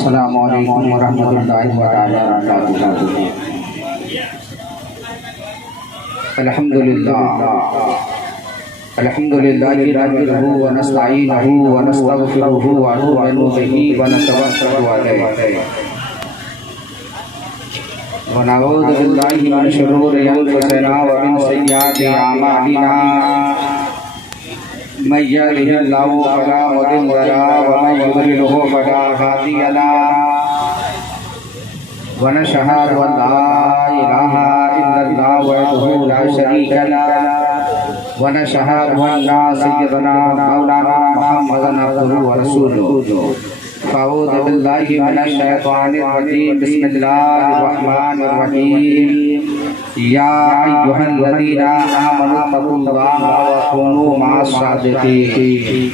अस्सलामु अलैकुम वरहमतुल्लाहि वबरकातुहू। अल्हम्दुलिल्लाहि नहमदुहु व नस्तईनुहु व नस्तगफिरुहु व नु'मिनु बिही व नतवक्कलु अलैहि व नऊज़ु बिल्लाहि मिन शुरूरि अंफुसिना व मिन सय्यिआति अमालिना। मन यहदिहिल्लाहु फला मुदिल्ल लहु व मन युद्लिलहु फला हादिय लहु। व नशहदु अन ला इलाहा इल्लल्लाहु वहदहु ला शरीका लहु व नशहदु अन्ना सय्यदना मौलाना मुहम्मदन अब्दुहु व रसूलुहु। फ़अऊज़ु बिल्लाहि मिनश शैतानिर रजीम। बिस्मिल्लाहिर रहमानिर रहीम। या अय्युहल्लज़ीना आमनु तक़ुल्लाहा व कूनू मअस सादिक़ीन।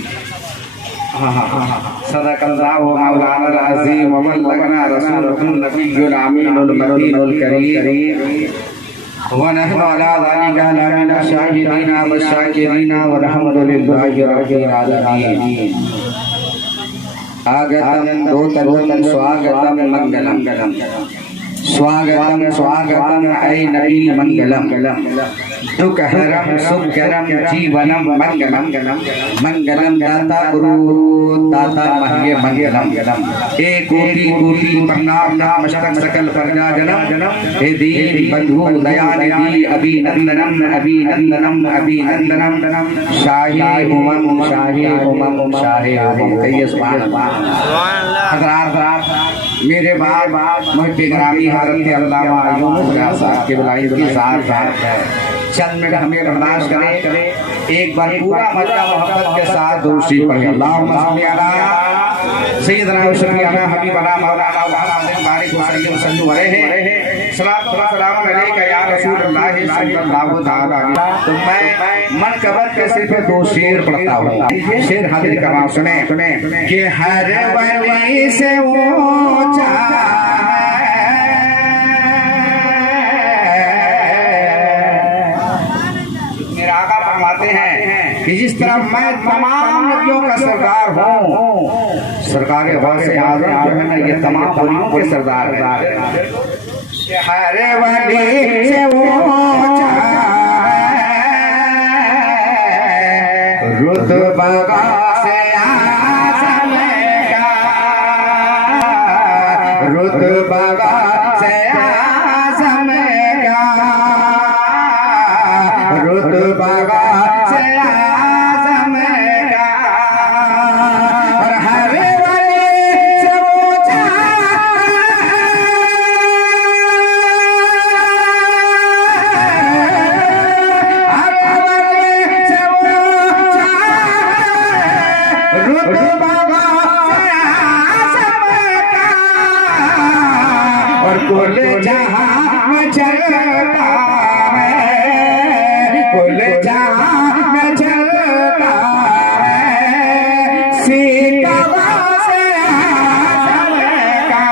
सदक़ल्लाहु मौलाना अज़ीम व बल्लगना रसूलुहुन नबियुल अमीनुल मकीनुल करीम। व नहनु अला ज़ालिका लमिन शाहिदीना व शाकिरीना वल्हम्दुलिल्लाहि रब्बिल आलमीन। आगतम दोतम स्वागतम मंगलम स्वागतम स्वागतम ऐ नबी मंगलम दुःखहरम सुखकरम जीवनम मंगलम मंगलम दाता गुरु दाता महये मंगलम। हे कोटि कोटि प्रणाम नमस्कार सकल प्रजा जनम। हे दीन बंधु दयानिधि अभिनंदनम अभिनंदनम अभिनंदनम। शाही उमम शाही उमम शाही उमम। कहिए सुभान अल्लाह। मेरे बाद मुझे ग्रामी हज़रत अल्लामा यूनुस साहब के बुलाई की साथ चंद मिनट हमें बर्दाश्त करें। एक बार पूरा मक्का मोहब्बत के साथ दूसरी पढ़े। अल्लाहुम्मा सल्ली अला सय्यिदना व शफीअना हबीबना मौलाना मुहम्मद बारिक वसल्लम अलैहि सलातो व सलाम अलैका या रसूलुल्लाह सल्लल्लाहु तआला अलैहि। तो मैं मनकबत के सिर्फ दो शेर पढ़ता हूँ। शेर हाजिर करवाओ। सुने कि हर वली से ऊंचा कि जिस तरह मैं तमाम नबियों का सरदार हूँ, सरकार गौसे आज़म जो है ना, ये तमाम वलियों के सरदार है। हर वली से ऊंचा रुतबा से आज़म का, रुतबा से आज़म का, रुतबा कुल जहां में चलता है, कुल जहां में चलता है, सीता से आज़म का।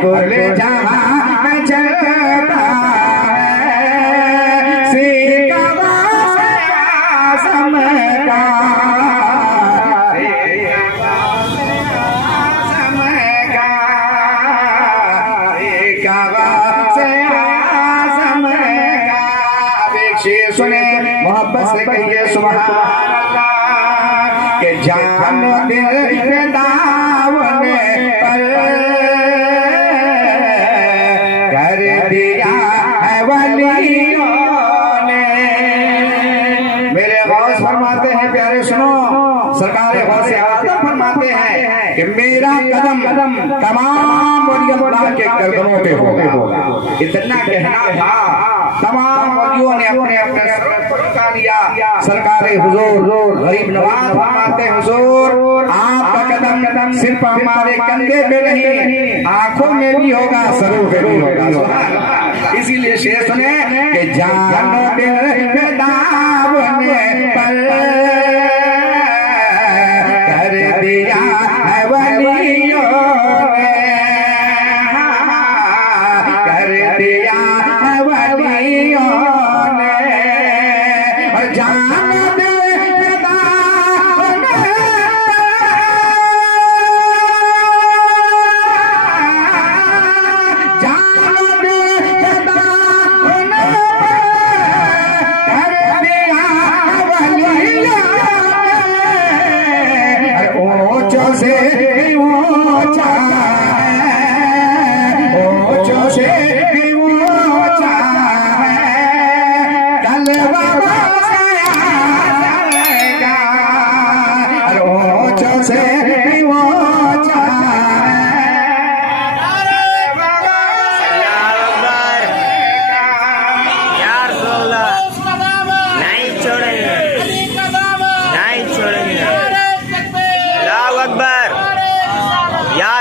कुल जहां में चलता है, सीता से आज़म का। सुने मोहब्बत से कहिए सुभान अल्लाह। के जान दिल दावने पर कर दिया है वलियों ने। मेरे गौस फरमाते हैं, प्यारे सुनो, सरकार गौसे आज़म फरमाते हैं कि मेरा कदम तमाम वलियुल्लाह के कदमों पे होगा। इतना कहना था, तमाम वलियों ने अपने अपने सर पर उठा लिया। सरकार हुजूर गरीब नवाज फरमाते, हुजूर आपका कदम सिर्फ हमारे कंधे पे नहीं, आंखों में भी होगा, सरों पे भी होगा। इसीलिए शेर सुने कि जान दिल दावने पर कर दिया है वलियों ने, कर दिया है वलियों ने। जान दिल दावने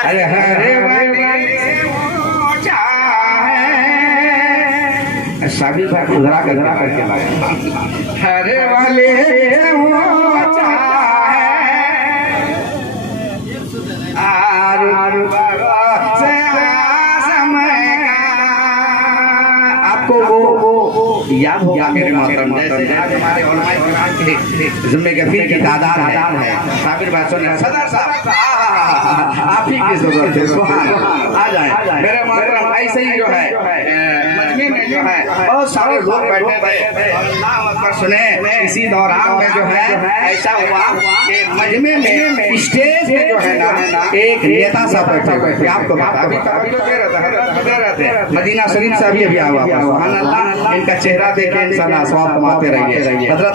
अरे हरे वाले शादी का खुदरा करके लाए हरे वाले आपको वो याद होगा मेरे मोहतरम जैसे आज हमारे उलमाए कुरान के ज़िम्मे गफीर की तादाद है साबिर भाई सुन सदर साहब आप ही की जरूरत है सुभान आ जाए मेरे मोहतरम ऐसे ही जो है मजमे में जो है बहुत सारे लोग बैठे थे अल्लाह अकबर सुने इसी दौरान में जो है ऐसा हुआ कि मजमे में स्टेज पे जो है ना एक नेता साहब बैठे आपको बता अभी तवज्जो दे रहते मदीना शरीफ से अभी आया हुआ सुभान अल्लाह इनका चेहरा देखे इंशाल्लाह सवाब कमाते रहिए हजरत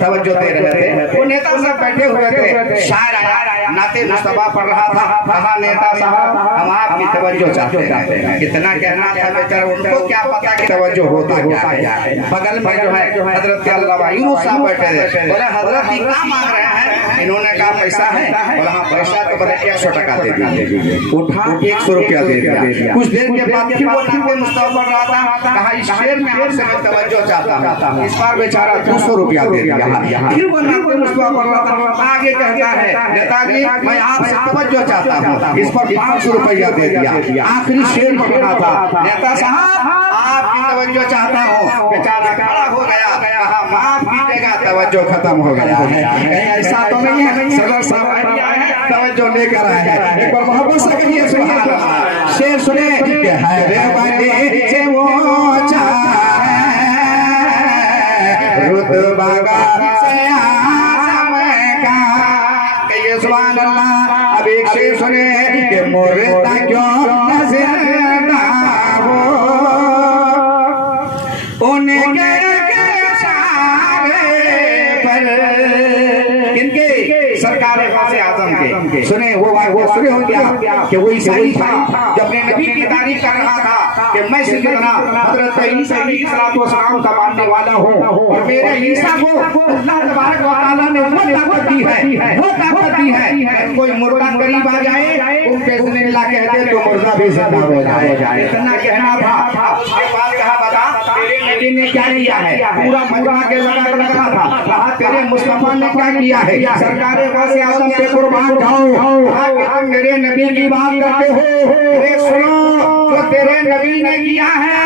तवज्जो दे रहे थे वो नेता साहब बैठे हुए थे शायर आया नाते मुस्तफा पढ़ रहा था कहा नेता साहब हम आपकी तवज्जो चाहते हैं कितना कहना था बेचारा उनको क्या पता कि तवज्जो होता क्या है बगल में जो है हजरत अल्लामा यूनुस साहब बैठे थे बोले हजरत ये क्या मांग रहे हैं इन्होंने कहा पैसा है बोला हाँ पैसा तो बोले 100 टका दे दीजिए उठा 100 रुपया दे दिया कुछ देर के बाद फिर वो नाते मुस्तफा पढ़ रहा था कहा इस शेर में आपसे मैं तवज्जो चाहता हूं इस बार बेचारा 200 रुपया दे दिया फिर वो नाते मुस्तफा पढ़ रहा था आगे कहता है नेताजी मैं आपसे तवज्जो चाहता हूं इस पर 500 रुपया दे दिया आखिरी शेर में पढ़ा था नेता साहब आपकी तवज्जो चाहता हूं बेचारा खड़ा हो गया कहा माफ कीजिएगा तवज्जो खत्म हो गया है ऐसा तो नहीं है सदर साहब तवज्जो लेकर आए हैं एक बार मोहब्बत से कहिए सुभान अल्लाह शेर सुने कि है रे वाले से वो चाहे रुतबा का से आज़म का कहिए सुभान अल्लाह अब एक शेर सुने कि मुर्दा क्यों नजर ना हो उनके सरकार आजम के सुने वो सुने होंगे आप कि वो ईसाई था जब अपने नबी की तारीफ कर रहा था कि मैं सैयदना हजरत ईसा अलैहिस्सलाम का मानने वाला हूं और मेरे ईसा को अल्लाह तबारक व तआला ने वो ताकत दी है कोई मुर्दा करीब आ जाए तुम बिस्मिल्लाह कह दे तो मुर्दा भी जिंदा हो जाए इतना कहना था उसके बाद कहा बता तेरे नबी ने क्या किया है पूरा मजमा के लगा रखा था कहा तेरे मुस्तफा ने क्या किया है सरकार गाज़ी आज़म पे कुर्बान जाओ तुम मेरे नबी की बात करते हो सुनो जो तेरे नबी ने किया है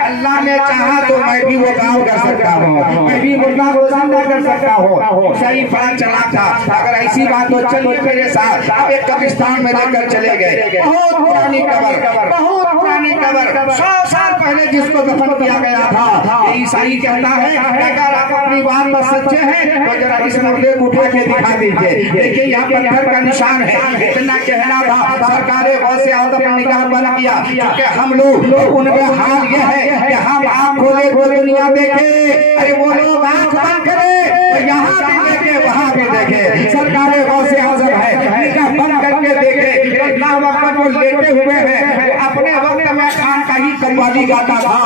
अल्लाह ने चाहा तो मैं भी वो काम कर सकता हूँ मैं भी मुर्दा को जिंदा कर सकता हूँ सही फला चला था अगर ऐसी बात हो चलिए मेरे साथ एक कब्रिस्तान में लेकर चले गए बहुत पुरानी कब्र 100 साल पहले जिसको दफन किया गया था ईसाई कहता है अगर आप अपनी बात पर सच्चे हैं तो जरा इस मुर्दे को उठा के दिखा दीजिए देखिए यहाँ पत्थर का निशान है इतना कहना था सरकार गाज़ी आज़म ने निगाह बंद किया क्योंकि हम लोग उनका हाल ये है कि हम आँख खोले को दुनिया देखे अरे वो लोग आँख बंद करे तो यहाँ भी देखे वहाँ भी देखे सरकार गाज़ी आज़म है निगाह बंद करके देखे अल्लाह अकबर को लेटे हुए हैं अपने वक्त में खान का ही कव्वाली गाता था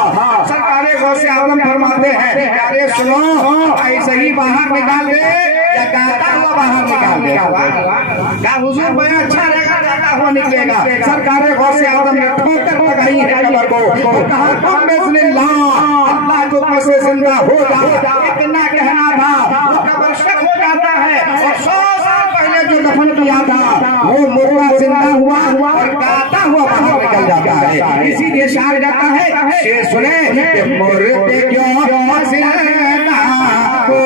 सरकार गाज़ी आज़म फरमाते हैं अरे सुनो ऐसे ही बाहर निकाल दे या गाता हुआ बाहर निकाल दे क्या हुजूर बड़ा अच्छा रहेगा गाता हुआ निकलेगा सरकार गाज़ी आज़म ने ठोकर लगाई है कब्र को और कहा तुम बिस्मिल्लाह अल्लाह को कैसे जिंदा हो जा इतना कहना था वो कब्र शक हो जाता है और 100 साल पहले जो दफन किया था वो मुर्दा जिंदा हुआ और गाता हुआ बाहर निकल जाता है इसीलिए शायर गाता है शेर सुने कि मुर्दे क्यों जिंदा हो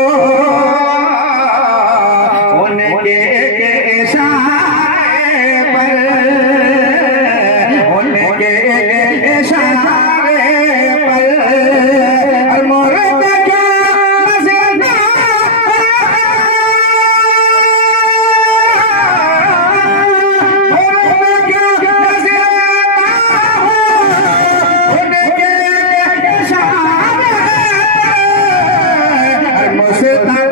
उनके इशारे पर उनके इशारे पर मुर्दे क्यों जिंदा मुर्दे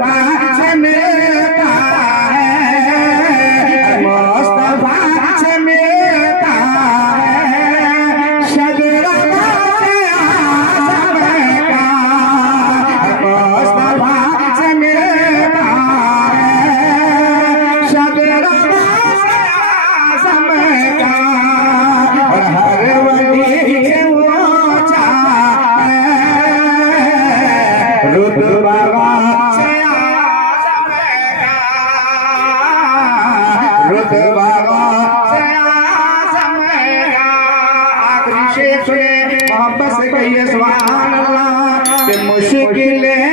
कहिए सुभान अल्लाह। कि मुश्किलें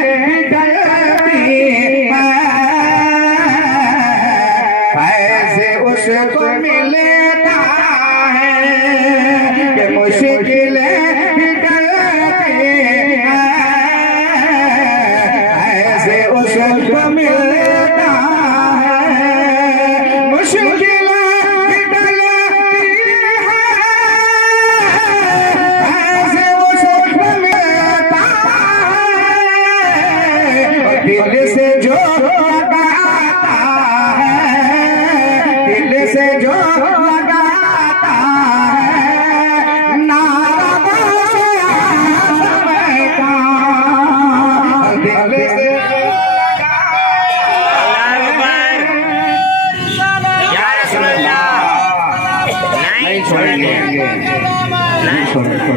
टलती ऐसे उसको मिलता है कि मुश्किलें टलती ऐसे उसको मिलता है। मुश्किलें टलती ऐसे उसको मिलता है। दिल से जो लगाता है, दिल से जो लगाता है, नारा से आसमां का दिल से नहीं छोड़ेंगे, नहीं छोड़ेंगे,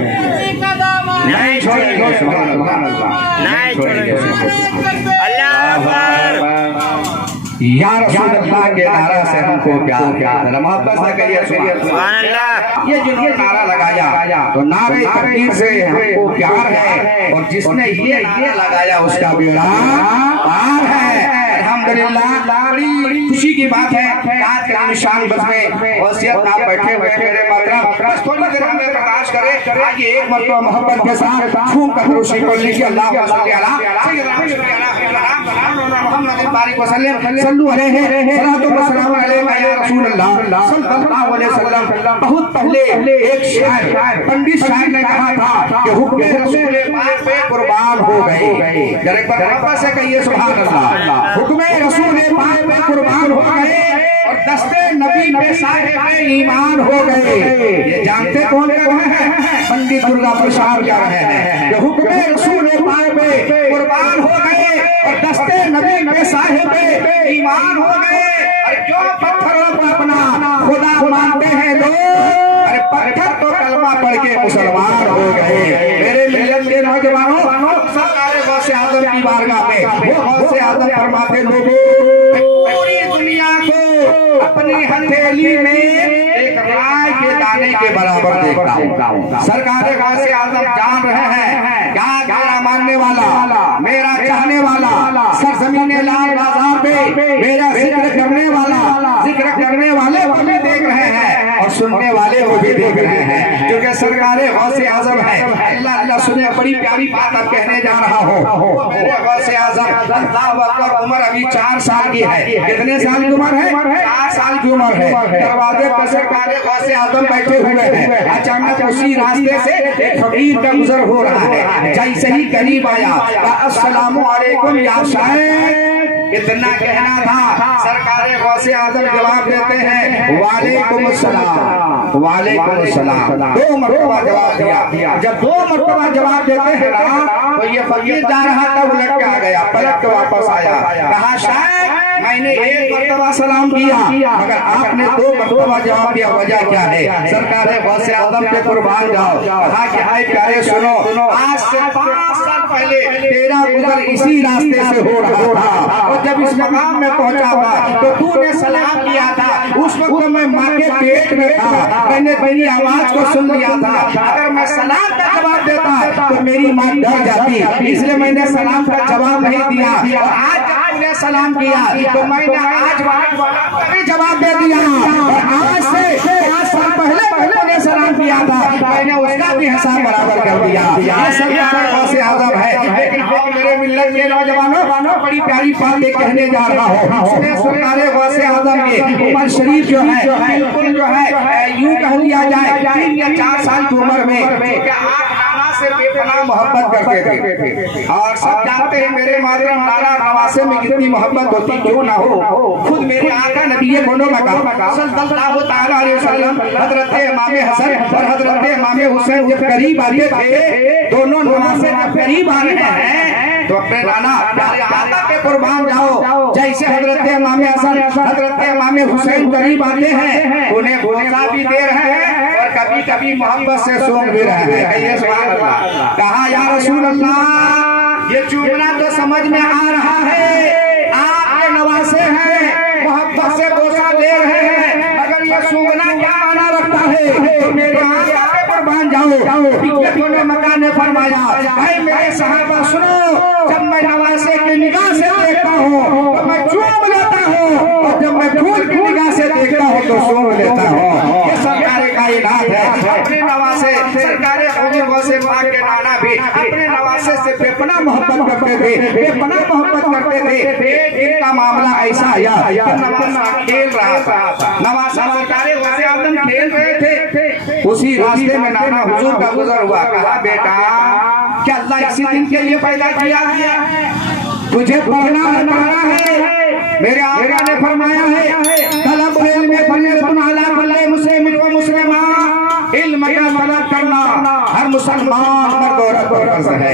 नहीं छोड़ेंगे, नहीं छोड़ेंगे। या रसूल अल्लाह के नारा से हमको प्यार मोहब्बत से कहिए सुभान अल्लाह। ये जिन्होंने नारा लगाया तो नारे तकबीर से हमको प्यार है, और जिसने ये लगाया उसका बेड़ा पार है। अल्हम्दुलिल्लाह, बड़ी खुशी की बात है आज के निशान बस में वसीयत आप बैठे हुए मेरे मोहतरम, बस थोड़ी देर हमें बर्दाश्त करें। आइए एक मरतबा मोहब्बत के साथ छू कर रोशी कर लीजिए। अल्लाह मोहम्मद बारिक वसल्लम सल्लल्लाहु अलैहि वसल्लम। बहुत पहले एक शायर पंडित शायर ने कहा था कि हुक्म रसूल पाक पे कुर्बान हो गए। जरा एक बार वापस से कहिए सुभान अल्लाह। हुक्म रसूल पाक पे कुर्बान हो गए और दस्ते नबी पे साहिब ईमान हो गए। ये जानते कौन कर रहे हैं? पंडित दुर्गा प्रसाद कर रहे हैं। कि हुक्म रसूल पाक पे कुर्बान हो गए और दस्ते नबी पे साहिब ईमान हो गए। जो पत्थरों पर अपना खुदा मानते हैं लोग, अरे पत्थर तो कलमा पढ़ के मुसलमान हो गए। मेरे मिल्लत के नौजवानों, सरकारे गौसे आजम की बारगाह में वो गौसे आजम फरमाते लोगों, पूरी दुनिया को अपनी हथेली में एक राय के दाने के बराबर देखता हूँ। सरकारे गौसे आजम जान रहे हैं क्या मेरा मानने वाला, मेरा चाहने वाला, सरजमीने लाल बाजार पे मेरा जिक्र करने वाला, जिक्र करने वाले वो भी देख रहे हैं और सुनने वाले वो भी देख रहे हैं, क्योंकि सरकारे गौसे आजम है। अल्लाह अल्लाह सुने, बड़ी प्यारी बात अब कहने जा रहा हूँ। मेरे गौसे आजम अल्लाहु अकबर, उम्र अभी 4 साल की है। कितने साल की उम्र है? 4 साल की उम्र है। दरवाजे पर सरकारे गौसे आजम बैठे हुए हैं। अचानक उसी रास्ते से एक फकीर का गुजर हो रहा है। जैसे ही करीब आया, अस्सलामु अलैकुम या शायद, इतना कहना था। सरकारे गौसे आजम जवाब देते हैं वालेकुम सलाम, वालेकुम सलाम। 2 मरतबा जवाब दिया। जब 2 मरतबा जवाब देते हैं ना, तो ये फकीर जा रहा था, उलट के आ गया, पलट के वापस आया। कहा शायद मैंने 1 मरतबा सलाम किया, मगर आपने 2 मरतबा जवाब दिया, वजह क्या है? सरकारे गौसे आजम पे कुर्बान जाओ। कहा कि हाय प्यारे सुनो, आज से 5 साल पहले तेरा गुजर इसी रास्ते से हो रहा था, और जब इस मकाम में पहुंचा था तो तूने सलाम किया था। उस वक्त मैं माँ के पेट में था, मैंने तेरी आवाज को सुन लिया था। अगर मैं सलाम का जवाब देता तो मेरी माँ डर जाती, इसलिए मैंने सलाम का जवाब नहीं दिया। और आज जब तूने सलाम किया तो मैंने आज भी जवाब दे दिया, और आज से 5 साल पहले तूने सलाम किया था, मैंने उसका भी हिसाब बराबर कर दिया। ये सरकार गौसे आजम है। लेकिन मेरे मिल्लत के नौजवानों, बड़ी प्यारी बात कहने जा रहा हूँ। सरकारे गौसे आजम की उम्र शरीफ जो है, बिल्कुल जो है यूं कह लिया जाए 3 या 4 साल की उम्र में से बेपनाह मोहब्बत करते थे। और सब जानते हैं मेरे मोहतरम नाना नवासे में कितनी मोहब्बत होती, क्यों ना हो। खुद मेरे आका नबी सल्लल्लाहु तआला अलैहि वसल्लम हजरत इमाम हसन और हजरत इमाम हुसैन जब करीब आते थे, दोनों नवासे जब करीब आ रहे हैं तो अपने नाना प्यारे आका पे कुर्बान जाओ। जैसे हजरत इमाम हसन हजरत इमाम हुसैन करीब आते हैं, उन्हें बोलना भी दे रहे हैं और कभी कभी मोहब्बत से सूंघ भी रहे हैं। कहिए सुभान अल्लाह। कहा या रसूल अल्लाह, ये चूमना तो समझ में आ रहा है, आपके नवासे हैं, मोहब्बत से बोसा दे रहे हैं, मगर ये सूंघना क्या माना रखता है? है तो मेरे आका पे कुर्बान जाओ। ने मकान ने फरमाया, भाई मेरे सहाबा सुनो, जब मैं नवासे की निगाह से देखता हूँ तो मैं चूम लेता हूँ, और जब मैं फूल की निगाह से देखता हूँ तो सूंघ लेता हूँ। ये सरकार का इलाज है। अपने नवासे सरकार से पाक के नाना भी अपने नवासे से बेपनाह मोहब्बत करते थे, बेपनाह मोहब्बत करते थे। इनका मामला ऐसा आया, नवासा खेल रहा था, नवासा सरकार वैसे आदम खेल रहे थे। उसी रास्ते में नाना हुजूर का गुजर हुआ। कहा बेटा क्या अल्लाह इसी दिन के लिए पैदा किया है? तुझे पढ़ना है। मेरे आका ने फरमाया है तलब इल्म फरीज़तुन अला कुल्ली मुस्लिमिन व मुस्लिमा, इल्म का तलब करना हर मुसलमान मर्द औरत पर फर्ज है।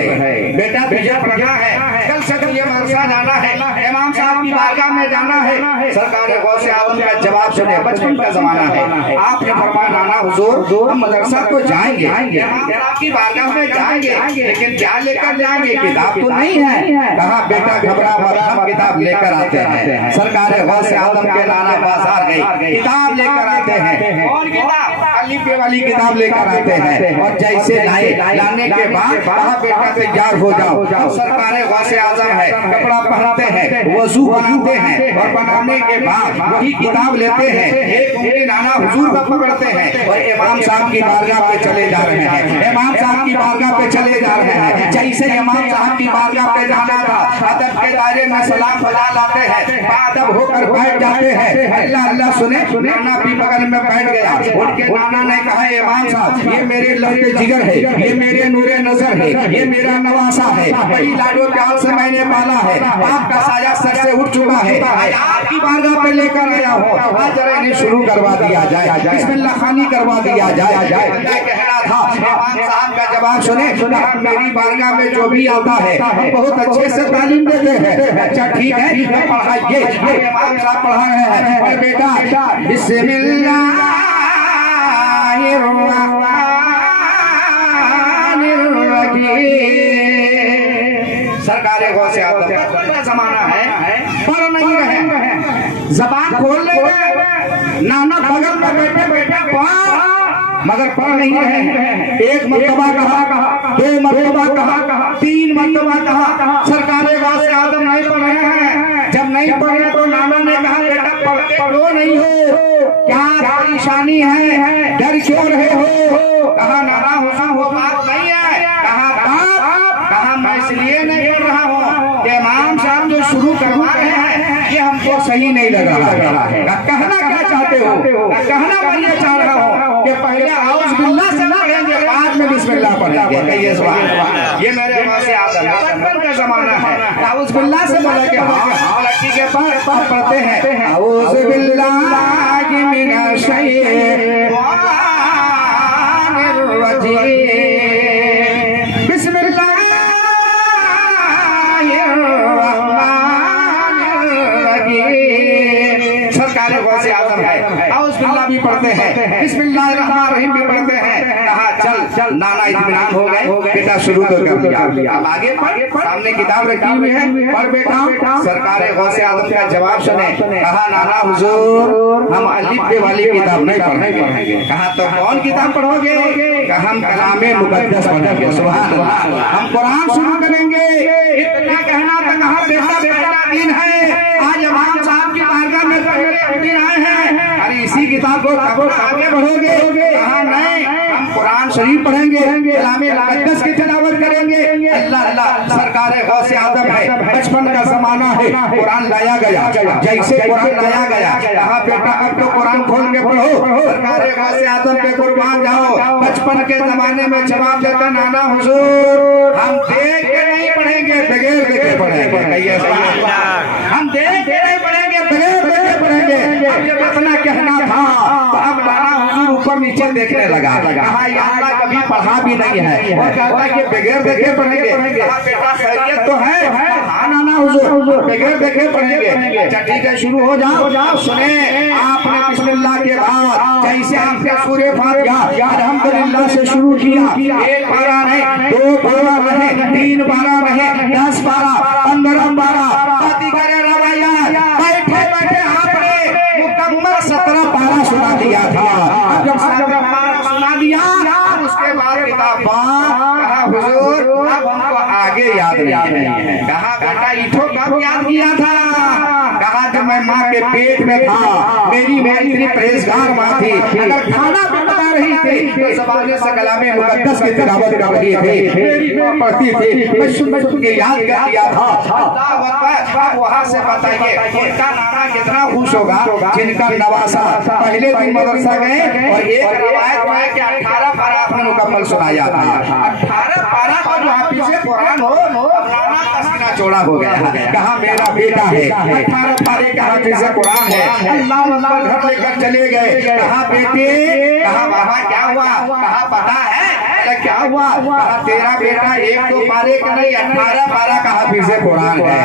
बेटा तुझे पढ़ना है, कल से तुझे मदरसा जाना है, इमाम साहब की बारगाह में जाना है। सरकार गौसे आदम का जवाब सुने, बचपन का जमाना है। आपने फरमाया नाना हुजूर हम मदरसा तो जाएंगे, इमाम साहब की बारगाह में जाएंगे, लेकिन क्या लेकर जाएंगे? किताब तो नहीं है। कहा बेटा घबरा मत, हम किताब लेकर आते हैं। सरकार गौसे आदम के नाना बाजार गई, किताब लेकर आते हैं, और किताब अलीफे वाली किताब लेकर आते हैं। और जैसे लाने के बाद कहा बेटा तैयार हो जाओ। सरकार गौसे आजम है, कपड़ा पहनते हैं, वजू बनाते हैं, और बनाने के बाद वही किताब लेते हैं, एक उंगली नाना हुजूर का पकड़ते हैं और इमाम साहब की बारगाह पे चले जा रहे हैं। इमाम साहब की बारगाह पे चले जा रहे हैं। जैसे इमाम साहब की बारगाह पे जाना था, अदब के दायरे में सलाम फला लाते हैं, अदब होकर बैठ जाते हैं। अल्लाह अल्लाह सुने, नाना भी बगल में बैठ गया। उनके नाना ने कहा इमाम साहब ये मेरे लड़के जिगर है, ये मेरे नूरे नजर है, ये मेरा नवासा है, बड़ी लाडो प्यार से मैंने पाला है, आपका साया सर से उठ चुका है, आपकी बारगाह पे लेकर आया हूँ, आज जरा इन्हें शुरू करवा दिया जाए, बिस्मिल्लाह खानी करवा दिया जाए। कहना था इमाम साहब का जवाब सुने, मेरी बारगाह में जो भी आता है हम बहुत अच्छे से तालीम देते हैं। अच्छा ठीक है पढ़ाइए। इमाम साहब पढ़ा रहे हैं, और बेटा बिस्मिल्लाह सरकार गौसे आदम का जमाना है, पढ़ नहीं रहे, जबान खोल ले रहे, नाना बगल में बैठे बैठे मगर पढ़ नहीं रहे। एक मरतबा कहा, दो मरतबा कहा, तीन मरतबा कहा, सरकार गौसे आदम नहीं पढ़ रहे हैं। जब नहीं पढ़ रहे तो नाना ने कहा बेटा पढ़ते क्यों नहीं हो, क्या परेशानी है, डर क्यों रहे हो? कहा नाना हुजूर वो बात नहीं है। कहा मैं इसलिए नहीं पढ़ रहा हूँ कि इमाम साहब जो शुरू करवा रहे हैं ये हमको सही नहीं लग रहा है। कहना क्या चाहते हो? कहना मैं ये चाह रहा हूँ कि पहले आउज़ बिल्लाह से पढ़ेंगे, बाद में बिस्मिल्लाह पढ़ेंगे। ये मेरे गौसे आदम बचपन का जमाना है। आउज़ बिल्लाह से बोले कि हाँ लड़की के पास पढ़ते हैं आउज़ बिल्लाहि मिनश शैतानिर रजीम, सरकार गौसे आदम है, आउज़ बिल्लाह भी पढ़ते हैं, बिस्मिल्लाहिर रहमानिर रहीम भी पढ़ते हैं। कहा चल नाना इत्मीनान हो गए, बेटा शुरू तो कर दिया, अब आगे पढ़, सामने किताब रखी हुई है, पढ़ बेटा। सरकार गौसे आदम का जवाब सुने, कहा नाना हुजूर हम अलीफे वाली किताब नहीं पढ़ेंगे। कहा तो कौन किताब पढ़ोगे? कहा हम कलामे मुकद्दस पढ़ेंगे, सुभान अल्लाह, हम कुरान शुरू करेंगे। इतना कहना था, कहा बेटा पहला दिन है, आज इमाम साहब की बारगाह में पहले दिन आए हैं, अरे इसी किताब को आगे बढ़ोगे? कहा नहीं, हम कुरान शरीफ पढ़ेंगे, कलामे मुकद्दस की तिलावत करेंगे। अल्लाह अल्लाह, सरकार गौसे आदम है, बचपन का जमाना है, कुरान लाया गया। जैसे कुरान लाया गया, कहा बेटा अब तो कुरान खोल के पढ़ो, सरकार गौसे आदम पे कुर्बान जाओ। बचपन के जमाने में जवाब देता नाना हुजूर हम देख के नहीं पढ़ेंगे, बगैर देखे पढ़ेंगे। हम देख के नहीं पढ़ेंगे, बगैर देखे पढ़ेंगे। जब इतना कहना था तो अब नाना हुजूर ऊपर नीचे देखने लगा। कहा यहाँ कभी पढ़ा भी नहीं है, और कहता कि बगैर देखे पढ़ेंगे। कहा बेटा खैरियत तो है? हाँ नाना हुजूर बगैर देखे पढ़ेंगे। अच्छा ठीक है शुरू हो जाओ। सुने आपने बिस्मिल्लाह के बाद जैसे आपने सूरे फातिहा अल्हम्दुलिल्लाह से शुरू किया, एक पारा नहीं, दो पारा नहीं, तीन पारा नहीं, 10 पारा, 15 पारा, बैठे बैठे आपने मुकम्मल 17 पारा सुना दिया था। जब नहीं है। कहा बेटा इठो कब याद किया था? कहा जब मैं माँ के पेट में था, मेरी माँ इतनी परहेजगार माँ थी, अगर खाना भी बना रही थी तो ज़बान से कलामे मुक़द्दस की तिलावत कर रही थी, मेरी माँ पढ़ती थी, मैं सुन के याद कर लिया था। अब वहाँ से बताइए उनका नाना कितना खुश होगा जिनका नवासा पहले दिन मदरसा गए और एक रवायत में कि 18 पारा आपने मुकम्मल सुनाया था। 18 पारा का जो हाफिज़ कुरान हो, नाना का सीना चौड़ा हो गया। कहा मेरा बेटा है, 18 पारे का हाफिज़ कुरान है। अल्लाह घर लेकर चले गए। कहा बेटे, कहा बाबा क्या हुआ? कहा पता है क्या हुआ? कहा तेरा बेटा 1-2 पारे का नहीं 18 पारा का हाफिज़ कुरान है।